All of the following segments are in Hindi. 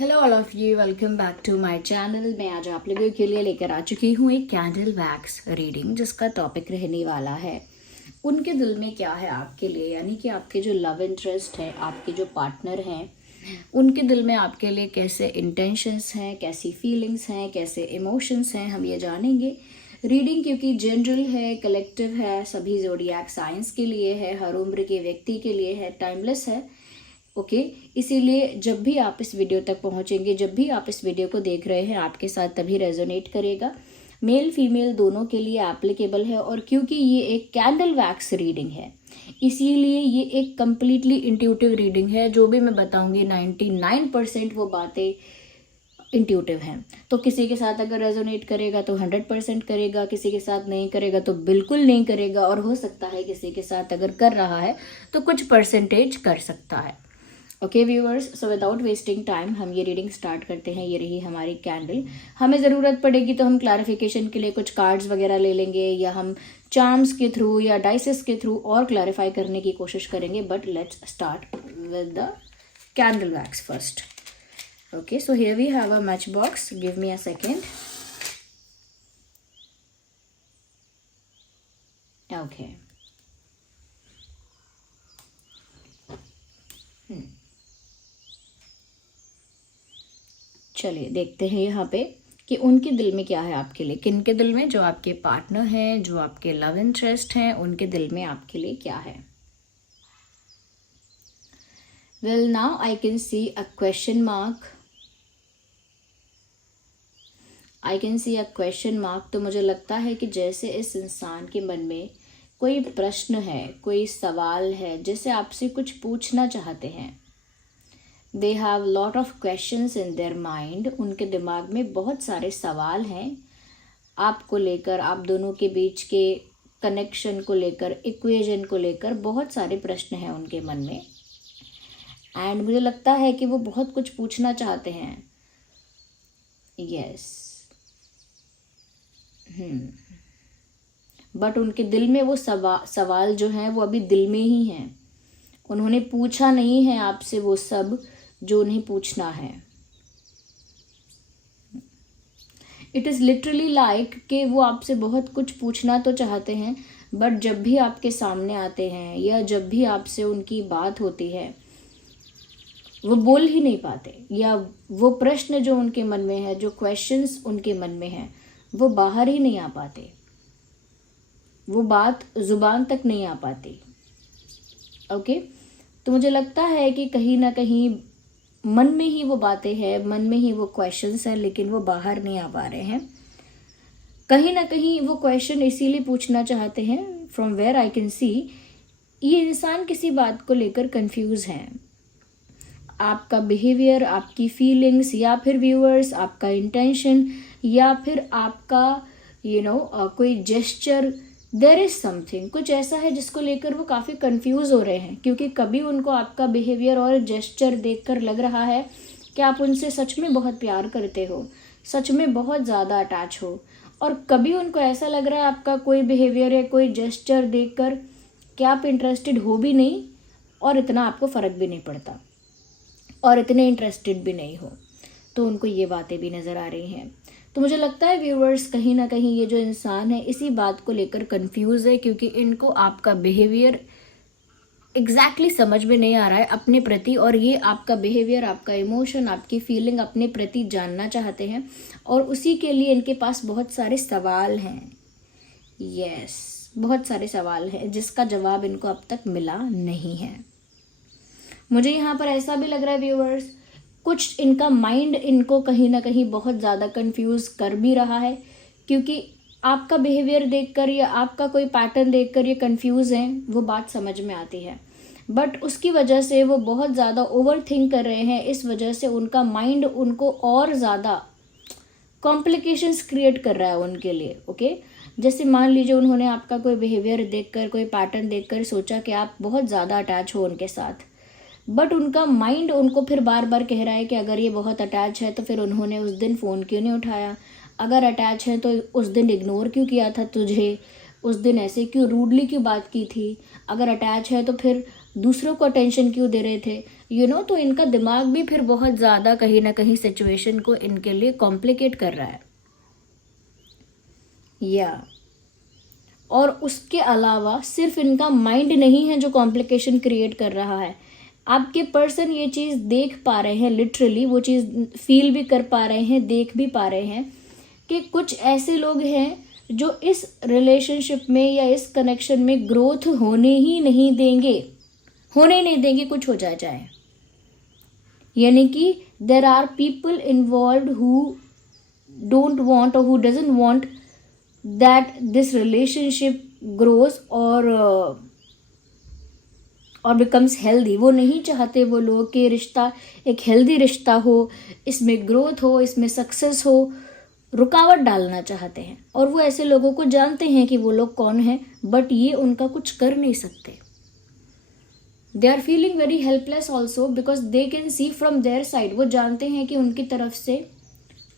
Hello all of you, welcome back to my channel. मैं आज आप लोगों के लिए लेकर आ चुकी हूँ एक कैंडल वैक्स रीडिंग, जिसका टॉपिक रहने वाला है उनके दिल में क्या है आपके लिए। यानी कि आपके जो लव इंटरेस्ट है, आपके जो पार्टनर हैं, उनके दिल में आपके लिए कैसे इंटेंशंस हैं, कैसी फीलिंग्स हैं, कैसे इमोशंस हैं, हम ये जानेंगे। रीडिंग क्योंकि जनरल है, कलेक्टिव है, सभी ज़ोडिएक साइंस के लिए है, हर उम्र के व्यक्ति के लिए है, टाइमलेस है। ओके इसीलिए जब भी आप इस वीडियो तक पहुंचेंगे, जब भी आप इस वीडियो को देख रहे हैं, आपके साथ तभी रेजोनेट करेगा। मेल फीमेल दोनों के लिए एप्लीकेबल है। और क्योंकि ये एक कैंडल वैक्स रीडिंग है, इसीलिए ये एक कम्प्लीटली इंट्यूटिव रीडिंग है। जो भी मैं बताऊंगी 99% वो बातें इंट्यूटिव हैं। तो किसी के साथ अगर रेजोनेट करेगा तो 100% करेगा, किसी के साथ नहीं करेगा तो बिल्कुल नहीं करेगा, और हो सकता है किसी के साथ अगर कर रहा है तो कुछ परसेंटेज कर सकता है। Okay viewers, so without wasting time हम ये रीडिंग स्टार्ट करते हैं। ये रही हमारी कैंडल। हमें ज़रूरत पड़ेगी तो हम क्लैरिफिकेशन के लिए कुछ कार्ड्स वगैरह ले लेंगे, या हम चार्म्स के थ्रू या डाइसेस के थ्रू और क्लैरिफाई करने की कोशिश करेंगे। But let's start with the candle wax first. Okay, so here we have a matchbox. Give me a second. Okay, चलिए देखते हैं यहाँ पे कि उनके दिल में क्या है आपके लिए। किन के दिल में? जो आपके पार्टनर हैं, जो आपके लव इंटरेस्ट हैं, उनके दिल में आपके लिए क्या है। Well now I can C a question mark. I can C a question mark. तो मुझे लगता है कि जैसे इस इंसान के मन में कोई प्रश्न है, कोई सवाल है, जैसे आपसे कुछ पूछना चाहते हैं। They have lot of questions in their mind. उनके दिमाग में बहुत सारे सवाल हैं आपको लेकर, आप दोनों के बीच के कनेक्शन को लेकर, इक्वेशन को लेकर बहुत सारे प्रश्न हैं उनके मन में। एंड मुझे लगता है कि वो बहुत कुछ पूछना चाहते हैं। यस, बट उनके दिल में वो सवाल जो हैं वो अभी दिल में ही हैं। उन्होंने पूछा नहीं है आपसे वो सब जो उन्हें पूछना है। इट इज़ लिटरली लाइक कि वो आपसे बहुत कुछ पूछना तो चाहते हैं, बट जब भी आपके सामने आते हैं या जब भी आपसे उनकी बात होती है, वो बोल ही नहीं पाते, या वो प्रश्न जो उनके मन में है, जो क्वेश्चंस उनके मन में हैं, वो बाहर ही नहीं आ पाते, वो बात जुबान तक नहीं आ पाती। ओके, तो मुझे लगता है कि कहीं ना कहीं मन में ही वो बातें हैं, मन में ही वो क्वेश्चंस हैं, लेकिन वो बाहर नहीं आ पा रहे हैं। कहीं ना कहीं वो क्वेश्चन इसीलिए पूछना चाहते हैं, from where I can see ये इंसान किसी बात को लेकर कंफ्यूज हैं। आपका बिहेवियर, आपकी फीलिंग्स, या फिर व्यूअर्स आपका इंटेंशन, या फिर आपका कोई जेस्चर, देयर इज समथिंग, कुछ ऐसा है जिसको लेकर वो काफ़ी कंफ्यूज हो रहे हैं। क्योंकि कभी उनको आपका बिहेवियर और जेस्चर देखकर लग रहा है कि आप उनसे सच में बहुत प्यार करते हो, सच में बहुत ज़्यादा अटैच हो, और कभी उनको ऐसा लग रहा है आपका कोई बिहेवियर या कोई जेस्चर देखकर कि आप इंटरेस्टेड हो भी नहीं, और इतना आपको फ़र्क भी नहीं पड़ता, और इतने इंटरेस्टेड भी नहीं हो। तो उनको ये बातें भी नज़र आ रही हैं। तो मुझे लगता है व्यूअर्स, कहीं ना कहीं ये जो इंसान है इसी बात को लेकर कंफ्यूज है, क्योंकि इनको आपका बिहेवियर एग्जैक्टली समझ में नहीं आ रहा है अपने प्रति, और ये आपका बिहेवियर, आपका इमोशन, आपकी फीलिंग अपने प्रति जानना चाहते हैं, और उसी के लिए इनके पास बहुत सारे सवाल हैं। यस, बहुत सारे सवाल हैं जिसका जवाब इनको अब तक मिला नहीं है। मुझे यहाँ पर ऐसा भी लग रहा है व्यूअर्स, कुछ इनका माइंड इनको कहीं ना कहीं बहुत ज़्यादा कंफ्यूज कर भी रहा है, क्योंकि आपका बिहेवियर देखकर या आपका कोई पैटर्न देखकर ये कंफ्यूज हैं, वो बात समझ में आती है। बट उसकी वजह से वो बहुत ज़्यादा ओवर थिंक कर रहे हैं। इस वजह से उनका माइंड उनको और ज़्यादा कॉम्प्लिकेशंस क्रिएट कर रहा है उनके लिए। ओके, जैसे मान लीजिए उन्होंने आपका कोई बिहेवियर देखकर, कोई पैटर्न देखकर सोचा कि आप बहुत ज़्यादा अटैच हो उनके साथ, बट उनका माइंड उनको फिर बार बार कह रहा है कि अगर ये बहुत अटैच है तो फिर उन्होंने उस दिन फ़ोन क्यों नहीं उठाया, अगर अटैच है तो उस दिन इग्नोर क्यों किया था तुझे, उस दिन ऐसे क्यों रूडली क्यों बात की थी, अगर अटैच है तो फिर दूसरों को अटेंशन क्यों दे रहे थे, तो इनका दिमाग भी फिर बहुत ज़्यादा कहीं ना कहीं सिचुएशन को इनके लिए कॉम्प्लिकेट कर रहा है। या और उसके अलावा सिर्फ इनका माइंड नहीं है जो कॉम्प्लिकेशन क्रिएट कर रहा है, आपके पर्सन ये चीज़ देख पा रहे हैं, लिटरली वो चीज़ फील भी कर पा रहे हैं, देख भी पा रहे हैं कि कुछ ऐसे लोग हैं जो इस रिलेशनशिप में या इस कनेक्शन में ग्रोथ होने ही नहीं देंगे, कुछ हो जाए। यानी कि there are people involved who don't want और who doesn't want that this relationship grows और बिकम्स हेल्दी। वो नहीं चाहते वो लोग कि रिश्ता एक हेल्दी रिश्ता हो, इसमें ग्रोथ हो, इसमें सक्सेस हो, रुकावट डालना चाहते हैं। और वो ऐसे लोगों को जानते हैं कि वो लोग कौन हैं, बट ये उनका कुछ कर नहीं सकते। They are feeling very helpless also because they can see from there side. वो जानते हैं कि उनकी तरफ से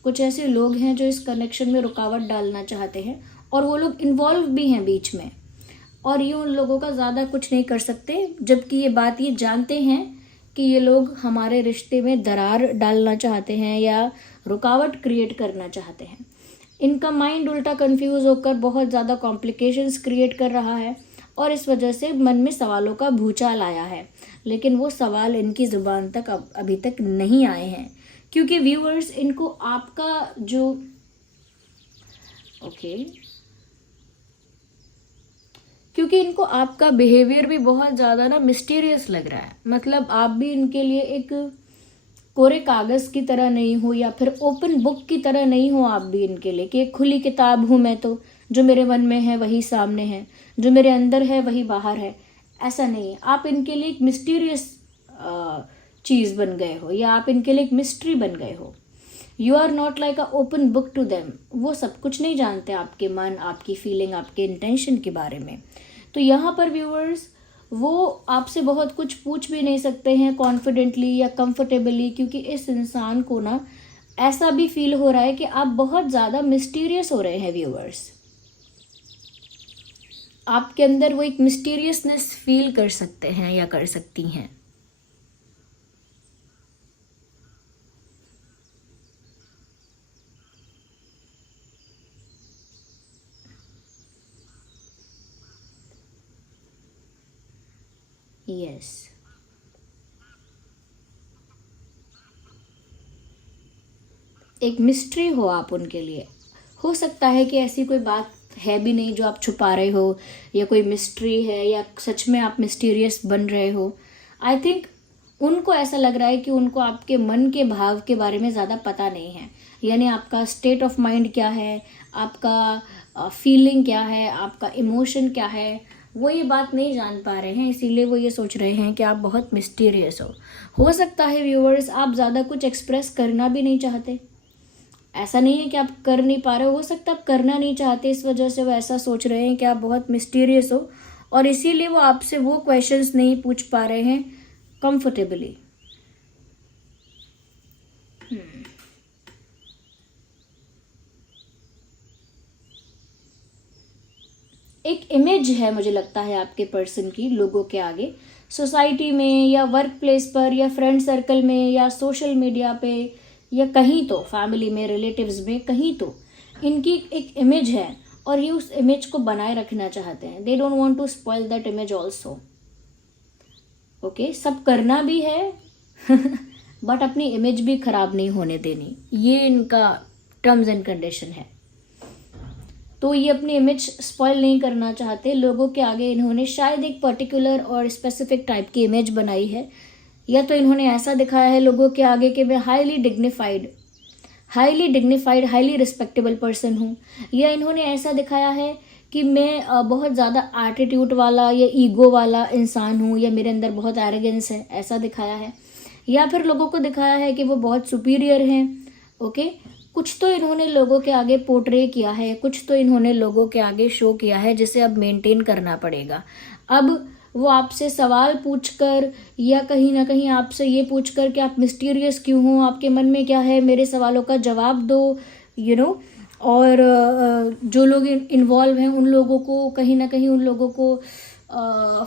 कुछ ऐसे लोग हैं जो इस कनेक्शन में रुकावट डालना चाहते हैं, और वो लोग इन्वॉल्व भी हैं बीच में, और ये उन लोगों का ज़्यादा कुछ नहीं कर सकते। जबकि ये बात ये जानते हैं कि ये लोग हमारे रिश्ते में दरार डालना चाहते हैं या रुकावट क्रिएट करना चाहते हैं। इनका माइंड उल्टा कंफ्यूज होकर बहुत ज़्यादा कॉम्प्लिकेशंस क्रिएट कर रहा है, और इस वजह से मन में सवालों का भूचाल आया है, लेकिन वो सवाल इनकी ज़ुबान तक अभी तक नहीं आए हैं। क्योंकि व्यूअर्स, इनको आपका जो क्योंकि इनको आपका बिहेवियर भी बहुत ज़्यादा ना मिस्टीरियस लग रहा है। मतलब आप भी इनके लिए एक कोरे कागज़ की तरह नहीं हो, या फिर ओपन बुक की तरह नहीं हो आप भी इनके लिए, कि एक खुली किताब हूँ मैं, तो जो मेरे मन में है वही सामने है, जो मेरे अंदर है वही बाहर है। ऐसा नहीं है। आप इनके लिए एक मिस्टीरियस चीज़ बन गए हो, या आप इनके लिए एक मिस्ट्री बन गए हो। You are not like a open book to them. वो सब कुछ नहीं जानते आपके मन, आपकी फीलिंग, आपके इंटेंशन के बारे में। तो यहाँ पर व्यूअर्स, वो आपसे बहुत कुछ पूछ भी नहीं सकते हैं कॉन्फिडेंटली या कंफर्टेबली, क्योंकि इस इंसान को ना ऐसा भी फील हो रहा है कि आप बहुत ज़्यादा मिस्टीरियस हो रहे हैं व्यूअर्स। आपके अंदर वो एक मिस्टीरियसनेस फील कर सकते हैं या कर सकती हैं। यस, एक मिस्ट्री हो आप उनके लिए। हो सकता है कि ऐसी कोई बात है भी नहीं जो आप छुपा रहे हो, या कोई मिस्ट्री है, या सच में आप मिस्टीरियस बन रहे हो। आई थिंक उनको ऐसा लग रहा है कि उनको आपके मन के भाव के बारे में ज़्यादा पता नहीं है। यानी आपका स्टेट ऑफ माइंड क्या है, आपका फीलिंग क्या है, आपका इमोशन क्या है, वो ये बात नहीं जान पा रहे हैं। इसीलिए वो ये सोच रहे हैं कि आप बहुत मिस्टीरियस हो सकता है व्यूअर्स, आप ज़्यादा कुछ एक्सप्रेस करना भी नहीं चाहते। ऐसा नहीं है कि आप कर नहीं पा रहे हो सकता है आप करना नहीं चाहते, इस वजह से वो ऐसा सोच रहे हैं कि आप बहुत मिस्टीरियस हो, और इसीलिए वो आपसे वो क्वेश्चंस नहीं पूछ पा रहे हैं कंफर्टेबली। एक इमेज है मुझे लगता है आपके पर्सन की लोगों के आगे, सोसाइटी में या वर्क प्लेस पर या फ्रेंड सर्कल में या सोशल मीडिया पे या कहीं, तो फैमिली में, रिलेटिव्स में, कहीं तो इनकी एक इमेज है, और ये उस इमेज को बनाए रखना चाहते हैं। They don't want to spoil that image also. Okay, सब करना भी है बट अपनी इमेज भी खराब नहीं होने देनी, ये इनका टर्म्स एंड कंडीशन है। तो ये अपनी इमेज स्पॉइल नहीं करना चाहते लोगों के आगे। इन्होंने शायद एक पर्टिकुलर और स्पेसिफिक टाइप की इमेज बनाई है, या तो इन्होंने ऐसा दिखाया है लोगों के आगे कि मैं highly dignified, highly respectable person हूँ, या इन्होंने ऐसा दिखाया है कि मैं बहुत ज़्यादा एटीट्यूड वाला या ईगो वाला इंसान हूँ, या मेरे अंदर बहुत एरोगेंस है, ऐसा दिखाया है। या फिर लोगों को दिखाया है कि वो बहुत सुपीरियर हैं। ओके, कुछ तो इन्होंने लोगों के आगे पोर्ट्रे किया है, कुछ तो इन्होंने लोगों के आगे शो किया है, जिसे अब मेंटेन करना पड़ेगा। अब वो आपसे सवाल पूछकर या कहीं ना कहीं आपसे ये पूछकर कि आप मिस्टीरियस क्यों हो, आपके मन में क्या है, मेरे सवालों का जवाब दो, और जो लोग इन्वॉल्व हैं उन लोगों को कहीं ना कहीं उन लोगों को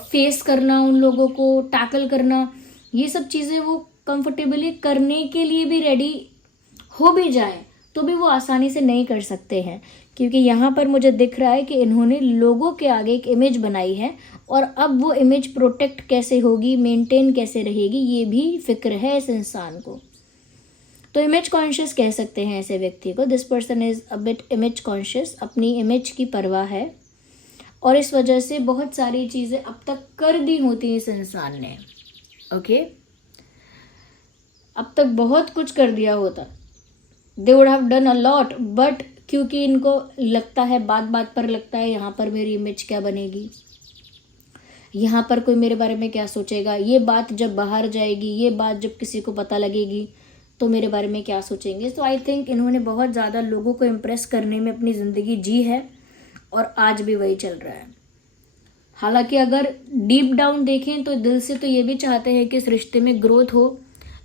फेस करना, उन लोगों को टैकल करना, ये सब चीज़ें वो कंफर्टेबली करने के लिए भी रेडी हो भी जाए तो भी वो आसानी से नहीं कर सकते हैं, क्योंकि यहाँ पर मुझे दिख रहा है कि इन्होंने लोगों के आगे एक इमेज बनाई है और अब वो इमेज प्रोटेक्ट कैसे होगी, मेंटेन कैसे रहेगी, ये भी फिक्र है इस इंसान को। तो इमेज कॉन्शियस कह सकते हैं ऐसे व्यक्ति को। This person is a bit image conscious, अपनी इमेज की परवाह है और इस वजह से बहुत सारी चीज़ें अब तक कर दी होती इस इंसान ने। ओके, अब तक बहुत कुछ कर दिया होता, they would have done a lot, but क्योंकि इनको लगता है, बात बात पर लगता है यहाँ पर मेरी इमेज क्या बनेगी, यहाँ पर कोई मेरे बारे में क्या सोचेगा, ये बात जब बाहर जाएगी, ये बात जब किसी को पता लगेगी तो मेरे बारे में क्या सोचेंगे। तो आई थिंक इन्होंने बहुत ज़्यादा लोगों को इम्प्रेस करने में अपनी ज़िंदगी जी है और आज भी वही चल रहा है। हालांकि अगर डीप डाउन देखें तो दिल से तो ये भी चाहते हैं कि इस रिश्ते में ग्रोथ हो,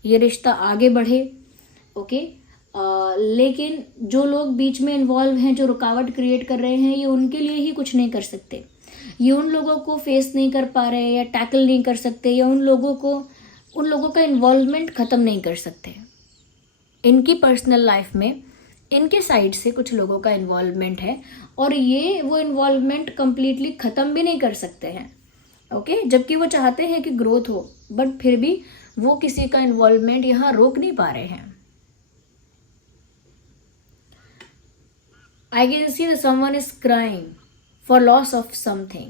ये रिश्ता आगे बढ़े। ओके, लेकिन जो लोग बीच में इन्वॉल्व हैं, जो रुकावट क्रिएट कर रहे हैं, ये उनके लिए ही कुछ नहीं कर सकते। ये उन लोगों को फेस नहीं कर पा रहे या टैकल नहीं कर सकते या उन लोगों का इन्वॉल्वमेंट ख़त्म नहीं कर सकते। इनकी पर्सनल लाइफ में इनके साइड से कुछ लोगों का इन्वॉल्वमेंट है और ये वो इन्वॉल्वमेंट कंप्लीटली ख़त्म भी नहीं कर सकते हैं। ओके, जबकि वो चाहते हैं कि ग्रोथ हो, बट फिर भी वो किसी का इन्वॉल्वमेंट यहाँ रोक नहीं पा रहे हैं। I can see that someone is crying for loss of something.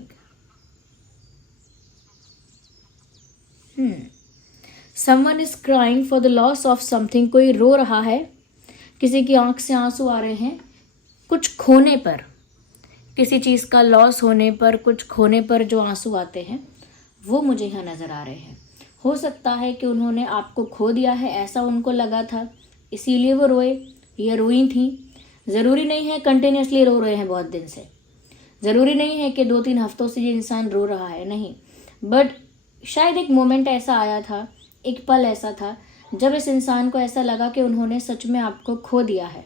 Someone is crying for the loss of something. कोई रो रहा है, किसी की आंख से आंसू आ रहे हैं कुछ खोने पर, किसी चीज़ का लॉस होने पर, कुछ खोने पर जो आंसू आते हैं वो मुझे यहाँ नज़र आ रहे हैं। हो सकता है कि उन्होंने आपको खो दिया है, ऐसा उनको लगा था, इसीलिए वो रोए या रोई थी। ज़रूरी नहीं है कंटिन्यूसली रो रहे हैं बहुत दिन से, ज़रूरी नहीं है कि 2-3 हफ्तों से ये इंसान रो रहा है, नहीं, बट शायद एक मोमेंट ऐसा आया था, एक पल ऐसा था जब इस इंसान को ऐसा लगा कि उन्होंने सच में आपको खो दिया है,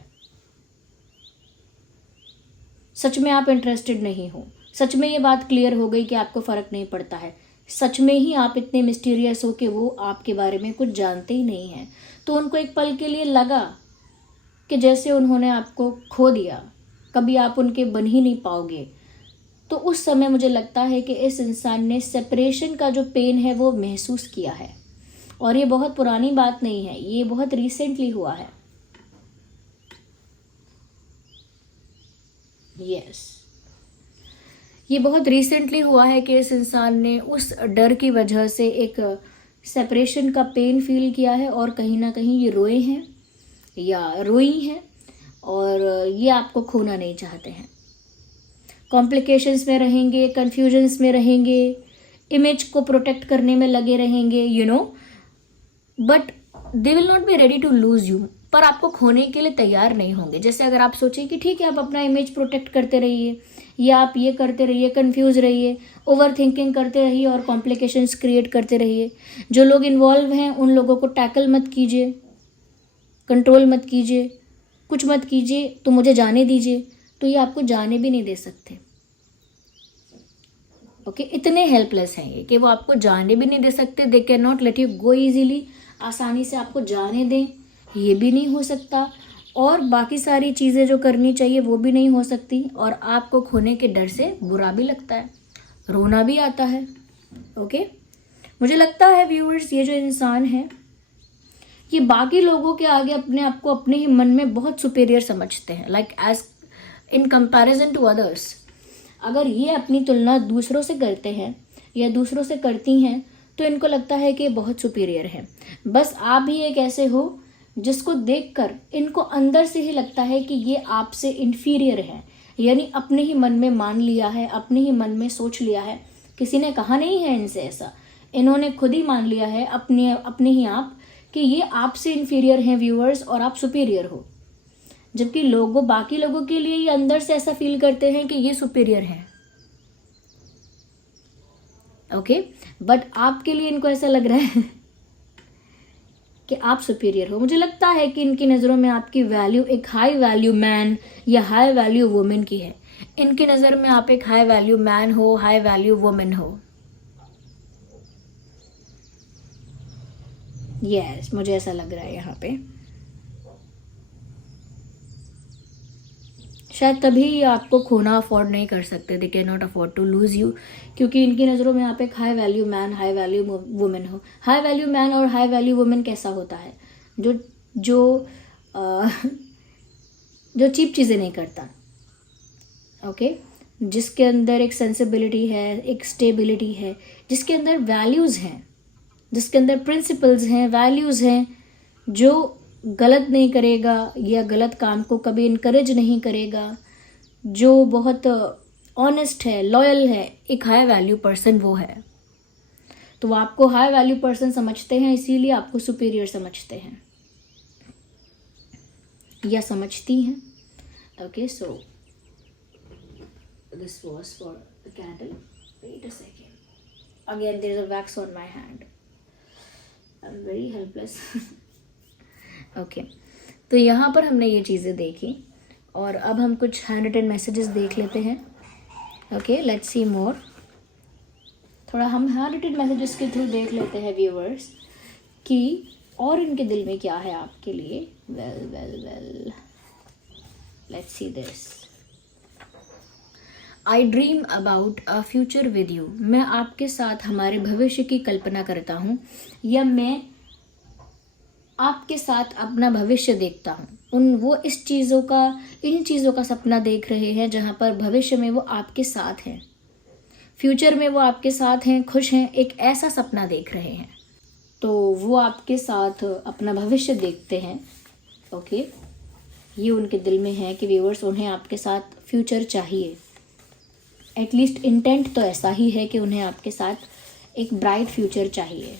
सच में आप इंटरेस्टेड नहीं हो, सच में ये बात क्लियर हो गई कि आपको फ़र्क नहीं पड़ता है, सच में ही आप इतने मिस्टीरियस हो कि वो आपके बारे में कुछ जानते ही नहीं हैं। तो उनको एक पल के लिए लगा कि जैसे उन्होंने आपको खो दिया, कभी आप उनके बन ही नहीं पाओगे। तो उस समय मुझे लगता है कि इस इंसान ने सेपरेशन का जो पेन है वो महसूस किया है और ये बहुत पुरानी बात नहीं है, ये बहुत रिसेंटली हुआ है। यस, ये बहुत रिसेंटली हुआ है कि इस इंसान ने उस डर की वजह से एक सेपरेशन का पेन फील किया है और कहीं ना कहीं ये रोए हैं या रोई हैं और ये आपको खोना नहीं चाहते हैं। कॉम्प्लिकेशंस में रहेंगे, कन्फ्यूजन्स में रहेंगे, इमेज को प्रोटेक्ट करने में लगे रहेंगे, but they will not be ready to lose you, पर आपको खोने के लिए तैयार नहीं होंगे। जैसे अगर आप सोचें कि ठीक है आप अपना इमेज प्रोटेक्ट करते रहिए या आप ये करते रहिए, कन्फ्यूज रहिए, ओवर थिंकिंग करते रहिए और कॉम्प्लिकेशंस क्रिएट करते रहिए, जो लोग इन्वॉल्व हैं उन लोगों को टैकल मत कीजिए, कंट्रोल मत कीजिए, कुछ मत कीजिए, तो मुझे जाने दीजिए, तो ये आपको जाने भी नहीं दे सकते। ओके, इतने हेल्पलेस हैं ये कि वो आपको जाने भी नहीं दे सकते। They can not let you go easily, आसानी से आपको जाने दें ये भी नहीं हो सकता और बाकी सारी चीज़ें जो करनी चाहिए वो भी नहीं हो सकती और आपको खोने के डर से बुरा भी लगता है, रोना भी आता है। ओके, मुझे लगता है व्यूअर्स ये जो इंसान है ये बाकी लोगों के आगे अपने आप को अपने ही मन में बहुत सुपीरियर समझते हैं, like as in comparison to others. अगर ये अपनी तुलना दूसरों से करते हैं या दूसरों से करती हैं तो इनको लगता है कि ये बहुत सुपीरियर है। बस आप भी एक ऐसे हो जिसको देखकर इनको अंदर से ही लगता है कि ये आपसे इन्फीरियर है, यानी अपने ही मन में मान लिया है, अपने ही मन में सोच लिया है, किसी ने कहा नहीं है इनसे ऐसा, इन्होंने खुद ही मान लिया है अपने ही आप कि ये आपसे इन्फीरियर हैं व्यूअर्स और आप सुपीरियर हो, जबकि बाकी लोगों के लिए ये अंदर से ऐसा फील करते हैं कि ये सुपीरियर हैं। ओके, बट आपके लिए इनको ऐसा लग रहा है कि आप सुपीरियर हो। मुझे लगता है कि इनकी नज़रों में आपकी वैल्यू एक हाई वैल्यू मैन या हाई वैल्यू वुमेन की है। इनकी नज़र में आप एक हाई वैल्यू मैन हो, हाई वैल्यू वुमेन हो। यस, मुझे ऐसा लग रहा है यहाँ पे। शायद तभी ये आपको खोना अफोर्ड नहीं कर सकते, they can not afford to lose you, क्योंकि इनकी नज़रों में आप एक high value man, high value women हो। हाई वैल्यू मैन और हाई वैल्यू वुमेन कैसा होता है? जो जो जो चीप चीज़ें नहीं करता, ओके, जिसके अंदर एक सेंसिबिलिटी है, एक स्टेबिलिटी है, जिसके अंदर वैल्यूज़ हैं, जिसके अंदर प्रिंसिपल्स हैं, वैल्यूज़ हैं, जो गलत नहीं करेगा या गलत काम को कभी इनकरेज नहीं करेगा, जो बहुत ऑनेस्ट है, लॉयल है, एक हाई वैल्यू पर्सन वो है। तो वो आपको हाई वैल्यू पर्सन समझते हैं, इसीलिए आपको सुपीरियर समझते हैं या समझती हैं। Okay, so this was for the candle. Wait a second, again there is a wax on my hand, I am very helpless. Okay, तो यहाँ पर हमने ये चीज़ें देखी और अब हम कुछ हैंड रिटन मैसेजेस देख लेते हैं। ओके, लेट्स सी मोर। थोड़ा हम हैंड रिटन मैसेजेस के थ्रू देख लेते हैं व्यूअर्स कि और इनके दिल में क्या है आपके लिए। Well let's see this. I dream about a future with you. मैं आपके साथ हमारे भविष्य की कल्पना करता हूँ, या मैं आपके साथ अपना भविष्य देखता हूँ। वो इन चीज़ों का सपना देख रहे हैं जहाँ पर भविष्य में वो आपके साथ हैं, फ्यूचर में वो आपके साथ हैं, खुश हैं, एक ऐसा सपना देख रहे हैं। तो वो आपके साथ अपना भविष्य देखते हैं। ओके, ये उनके दिल में है कि व्यूअर्स, उन्हें आपके साथ फ्यूचर चाहिए। एटलीस्ट इंटेंट तो ऐसा ही है कि उन्हें आपके साथ एक ब्राइट फ्यूचर चाहिए।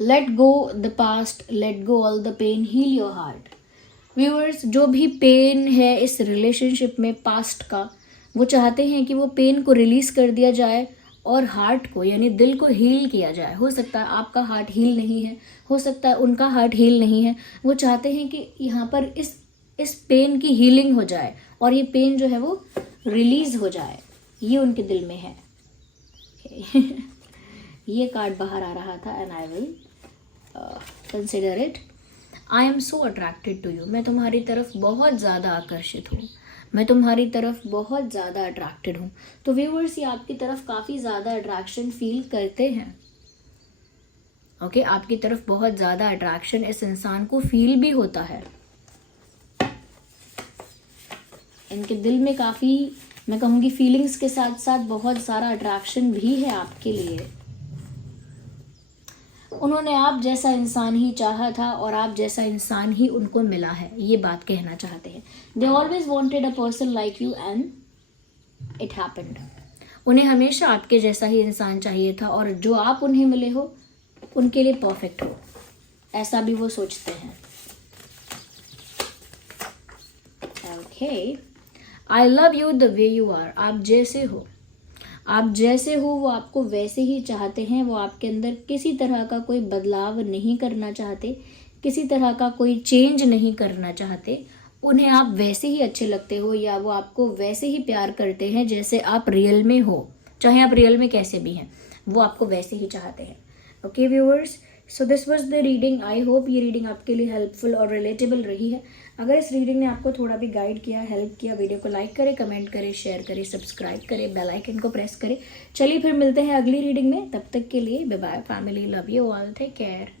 Let go the past, let go all the pain, heal your heart. Viewers, जो भी पेन है इस रिलेशनशिप में पास्ट का, वो चाहते हैं कि वो पेन को रिलीज कर दिया जाए और हार्ट को यानी दिल को हील किया जाए। हो सकता है आपका हार्ट हील नहीं है, हो सकता है उनका हार्ट हील नहीं है। वो चाहते हैं कि यहाँ पर इस पेन की हीलिंग हो जाए और ये पेन जो है वो रिलीज हो जाए। ये उनके दिल में है। ये कार्ड बाहर आ रहा था, and I will consider it. I am so attracted to you. मैं तुम्हारी तरफ बहुत ज़्यादा आकर्षित हूँ, मैं तुम्हारी तरफ बहुत ज़्यादा अट्रैक्टेड हूँ। तो व्यूअर्स, ये आपकी तरफ काफ़ी ज़्यादा अट्रैक्शन फील करते हैं। ओके, आपकी तरफ बहुत ज़्यादा अट्रैक्शन इस इंसान को फील भी होता है। इनके दिल में काफ़ी, मैं कहूँगी, फीलिंग्स के साथ साथ बहुत सारा अट्रैक्शन भी है आपके लिए। उन्होंने आप जैसा इंसान ही चाहा था और आप जैसा इंसान ही उनको मिला है, ये बात कहना चाहते हैं। They always wanted a person like you and it happened. उन्हें हमेशा आपके जैसा ही इंसान चाहिए था और जो आप उन्हें मिले हो उनके लिए परफेक्ट हो, ऐसा भी वो सोचते हैं। Okay, I love you the way you are. आप जैसे हो, आप जैसे हो वो आपको वैसे ही चाहते हैं। वो आपके अंदर किसी तरह का कोई बदलाव नहीं करना चाहते, किसी तरह का कोई चेंज नहीं करना चाहते। उन्हें आप वैसे ही अच्छे लगते हो या वो आपको वैसे ही प्यार करते हैं जैसे आप रियल में हो, चाहे आप रियल में कैसे भी हैं, वो आपको वैसे ही चाहते हैं। Okay viewers, so this was the reading. I hope ये रीडिंग आपके लिए हेल्पफुल और रिलेटेबल रही है। अगर इस रीडिंग ने आपको थोड़ा भी गाइड किया, हेल्प किया, वीडियो को लाइक करें, कमेंट करें, शेयर करें, सब्सक्राइब करें, बेल आइकन को प्रेस करें। चलिए फिर मिलते हैं अगली रीडिंग में, तब तक के लिए bye bye family, love you all, take care.